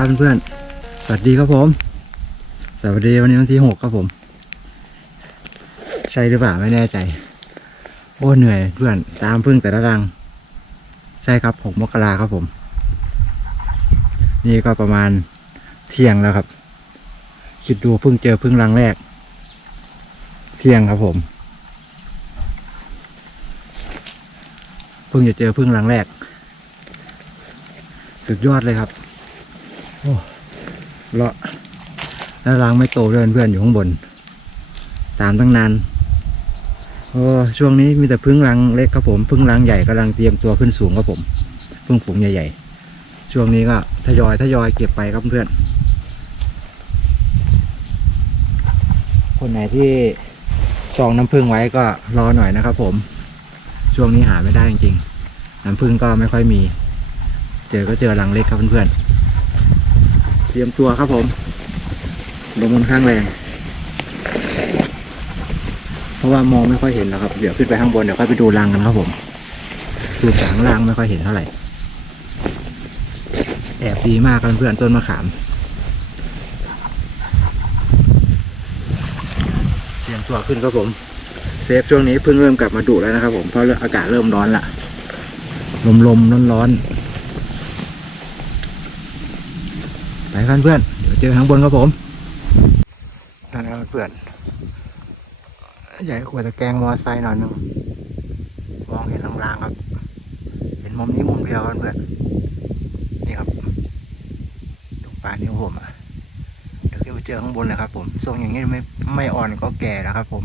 ครับเพื่อนๆสวัสดีครับผม สวัสดีวันนี้วันที่หกครับผม ใช่หรือเปล่าไม่แน่ใจ โอ้เหนื่อยเพื่อนตามพึ่งแต่ละรัง ใช่ครับหกมกราครับผม นี่ก็ประมาณเที่ยงแล้วครับ คิดดูเพิ่งเจอพึ่งรังแรก เที่ยงครับผมเพิ่งจะเจอพึ่งรังแรก สุดยอดเลยครับ เลาะแล้วรังไม่โตด้วยเพื่อนๆอยู่ข้างบน ตามตั้งนานโอ้ช่วงนี้มีแต่พึ่งรังเล็กครับผมพึ่งรังใหญ่กำลังเตรียมตัวขึ้นสูงครับผมพึ่งฝูงใหญ่ๆ ช่วงนี้ก็ทยอยทยอยเก็บไปครับเพื่อน คนไหนที่จองน้ำพึ่งไว้ก็รอหน่อยนะครับผม ช่วงนี้หาไม่ได้จริงๆ น้ำพึ่งก็ไม่ค่อยมี เจอก็เจอรังเล็กครับเพื่อนๆ เตรียมตัวครับผมลมมันข้างแรง เพราะว่ามองไม่ค่อยเห็นแล้วครับ เดี๋ยวขึ้นไปข้างบนเดี๋ยวค่อยไปดูรังกันครับผมสูบจากข้างล่างไม่ค่อยเห็นเท่าไหร่ แอบดีมากเพื่อนต้นมะขาม เตรียมตัวขึ้นครับผม เซฟช่วงนี้เพิ่งเริ่มกลับมาดุแล้วนะครับผม เพราะอากาศเริ่มร้อนละ ลมลมร้อนร้อ นๆไปกันเพื่อนเดี๋ยวเจอข้างบนครับผมนั่นนะครับเพื่อนใหญ่กว่าตะแกรงมอไซค์หน่อยหนึงมองเห็นลางๆครับ เห็นมุมนี้มุมเดียวครับเพื่อนนี่ครับตรงปลายนิ้วผมอะเดี๋ยวขึ้นไปเจอข้างบนเลยครับ ผมทรงอย่างนี้ไม่ไม่อ่อนก็แก่แล้วครับ ผม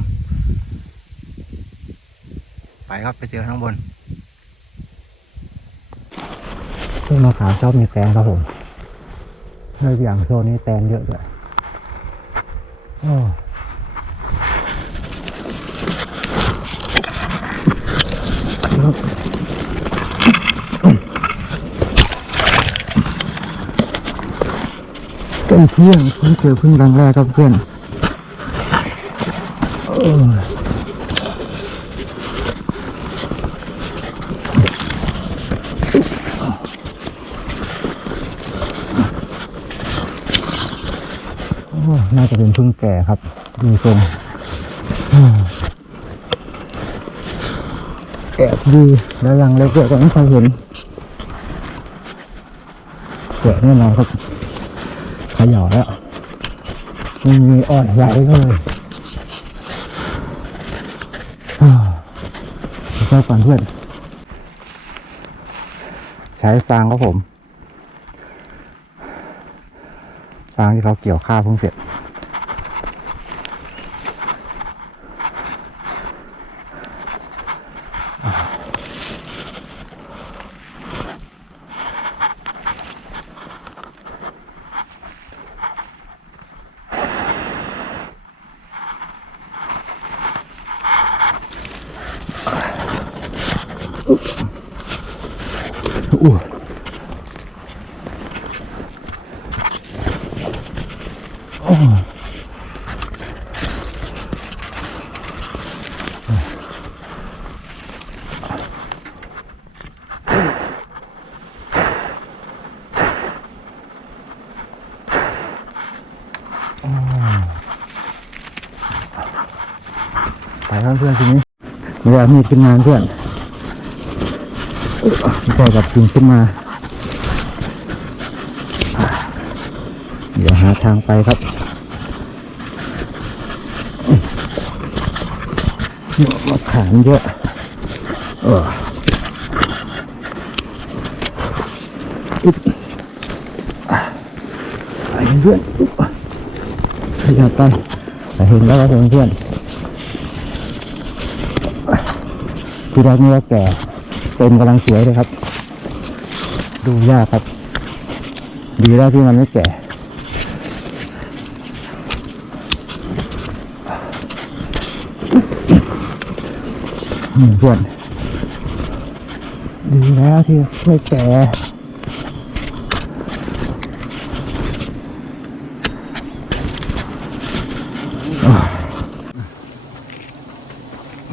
ไปครับไปเจอข้างบนซึ่งมะขามชอบมีแตนครับผม เลยอย่างโซนนี้แตนเยอะด้วยโอ้ใกล้เที่ยงเพิ่งเจอเพิ่งรังแรกครับเพื่อนโอ้ย โอ้น่าจะเป็นพึ่งแก่ครับดูทรงแอบดีแล้วรังเล็กๆก็ไม่ค่อยเห็นแก่แน่นอนครับขย่าแล้วมันมีอ่อนใหญ่เลยเจ้าก่อนเพื่อน ใช้ฟางครับผมฟางที่เขาเกี่ยวข้าวเพิ่งเสร็จ Uh-huh. เพื่อนทีนี้เดี๋ยวมีดขึ้นงาเพื่อนพอกับจริงขึ้นมาเดี๋ยวหาทางไปครับมาขามเยอะเอออุ๊บอะไปเพื่อนอุ๊บขยับไปแต่เห็นแล้วครับเพื่อน ที่รักนี่ว่าแก่เต็มกำลังสวยเลยครับ ดูยากครับ ดีแล้วที่มันไม่แก่นี่เพื่อนดีแล้วที่ไม่แก่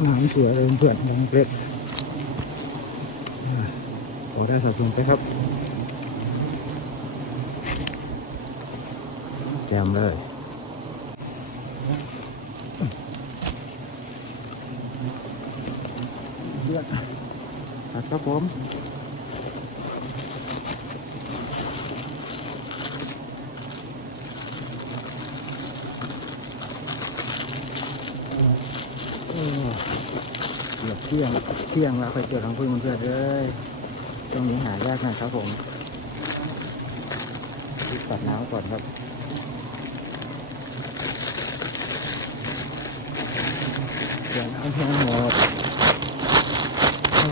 หนังสวยเลยเพื่อนยังเล็กขอได้สับสนไปครับ แจมเลยเลือดครับผม เกือบเที่ยงเที่ยงแล้วไปเจอของพึ่งเพื่อนเลยตรงนี้หายากนะครับผมรีบตัดน้ำก่อนครับเดี๋ยวน้ำแห้งหมดโอ้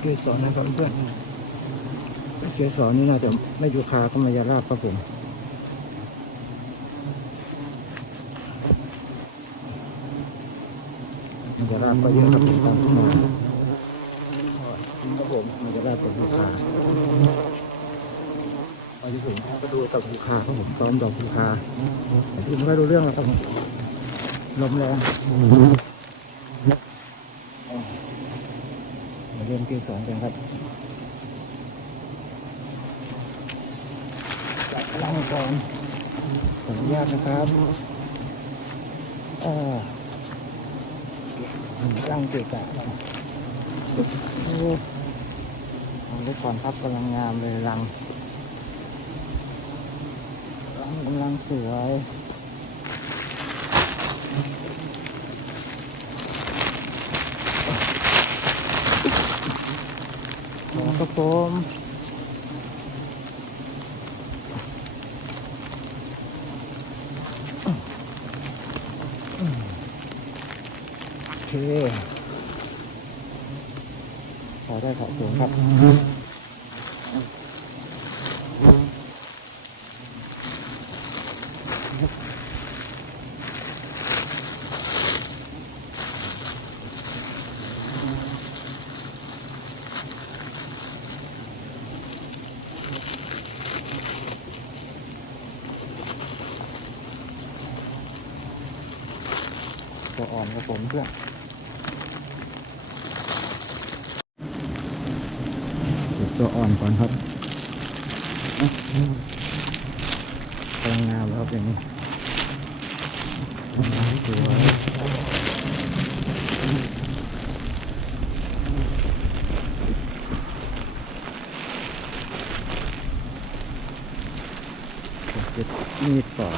เกสรนะครับเพื่อน เกสรนี่น่าจะไม่ยูคาก็มายาลาบครับผมมายาลาบก็เยอะครับผมตามที่มาครับผมมายาลาบกับยูคาไปที่ผมก็ดูกับยูคาครับผมซ้อมดอกยูคาแต่ที่ไม่ค่อยรู้เรื่องหรอกครับผมลมแรงมาเรียนเกสรกันครับ จับ ล่างก่อนขออนุญาตนะครับอ่าร่างเกะกะโอ้ทำได้ก่อนครับกำลังงามเลยรังรังกำลังสวยขอครับผม โอเคพอได้ขอบคุณครับตัวอ่อนกับผมเพื่อน เก็บ ตัวอ่อนก่อนครับกำลังงามครับอย่างนี้สวยเก็บมีดต่อ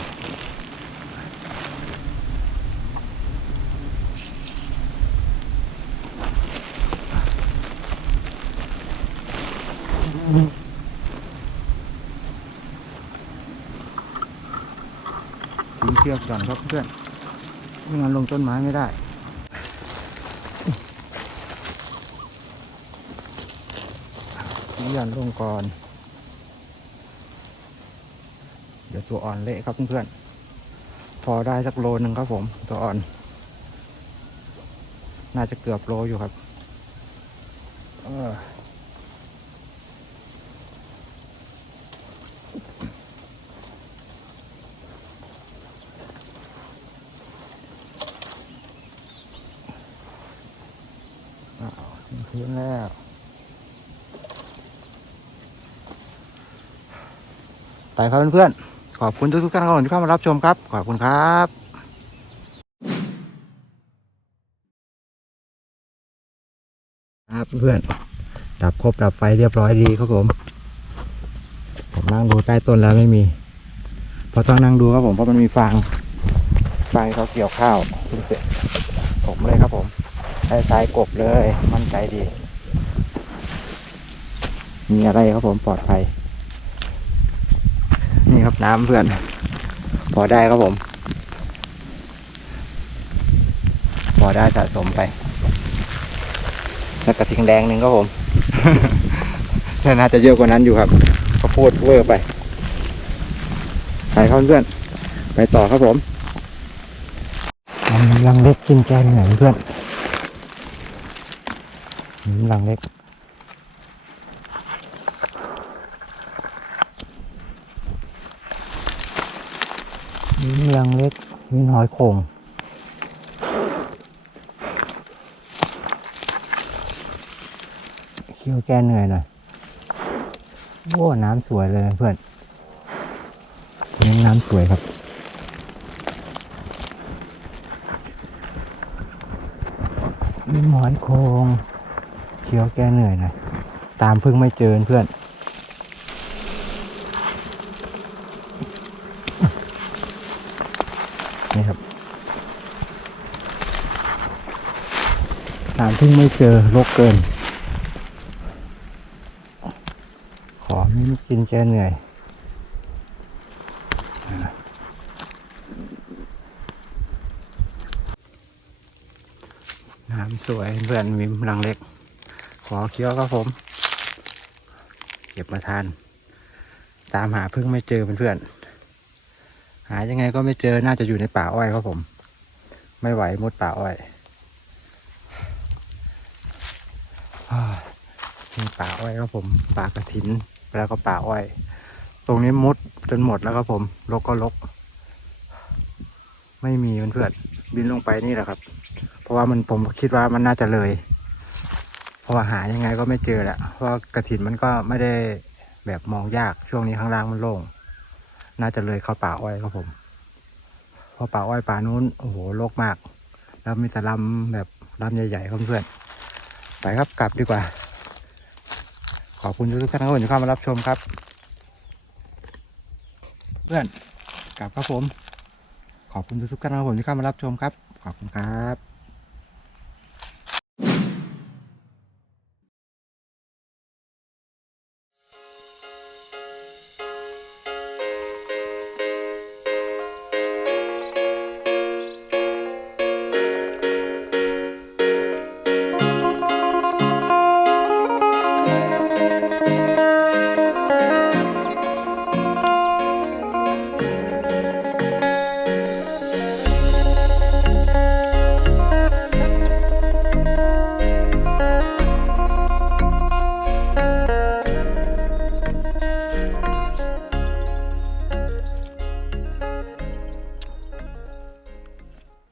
ทิ้งเชือกก่อนครับเพื่อนไม่งั้นลงต้นไม้ไม่ได้ยันลงก่อน เดี๋ยวตัวอ่อนเละครับเพื่อนๆ พอได้สักโลนึงครับผม ตัวอ่อน น่าจะเกือบโลอยู่ครับ เออาวถึงพื้นแล้วไปครับเพื่อนๆ ขอบคุณทุกๆท่านครับที่เข้ามารับชมครับ ขอบคุณครับครับเพื่อนดับครบดับไฟเรียบร้อยดีครับผม ผมนั่งดูใต้ต้นแล้วไม่มีเพราะต้องนั่งดูครับผมเพราะมันมีฟาง ฟางเขาเกี่ยวข้าวเพิ่งเสร็จผมเลยครับผม ใสายกบเลย มั่นใจดี มีอะไรครับผมปลอดภัย นี่ครับน้ำเพื่อน พอได้ครับผม พอได้สะสมไป แล้วกระทิงแดงหนึ่งครับผมน่าจะเยอะกว่านั้นอยู่ครับข้าวโพดเวอร์ไปไปครับเพื่อน ไปต่อครับผมมันลังเล็กกินแกงไหนเพื่อน หลังเล็ก หลังเล็กมีหอยโข่งเคี้ยวแก้เหนื่อยหน่อยโอ้น้ำสวยเลยเพื่อนน้ำสวยครับมีหมอนโคง เคี้ยวแก้เหนื่อยหน่อยตามพิ่งไม่เจอเพื่อนนี่ครับ ตามพิ่งไม่เจอลกเกิน ขอไม่กินแก้เหนื่อยน้ำสวยเพื่อนมีรังเล็ก อเคี้ยวครับผม เก็บมาทาน ตามหาพึ่งไม่เจอเพื่อนๆหายังไงก็ไม่เจอน่าจะอยู่ในป่าอ้อยครับผม ไม่ไหวมุดป่าอ้อยมีป่าอ้อยครับผมป่ากระถินแล้วก็ป่าอ้อย ตรงนี้มุดจนหมดแล้วครับผมลกก็ลก ไม่มีเพื่อนๆบินลงไปนี่แหละครับ เพราะว่ามันผมคิดว่ามันน่าจะเลย เพราะหายังไงก็ไม่เจอแหละเพราะกระถินมันก็ไม่ได้แบบมองยากช่วงนี้ข้างล่างมันโล่ง น่าจะเลยเข้าป่าอ้อยครับผมเพราะป่าอ้อยป่านู้นโอ้โหโลกมาก แล้วมีแต่ลำแบบลำใหญ่ๆครับเพื่อนไปครับกลับดีกว่า ขอบคุณทุกท่านที่เข้ามารับชมครับ เพื่อนกลับครับผม ขอบคุณทุกท่านครับผมที่เข้ามารับชมครับ ขอบคุณครับ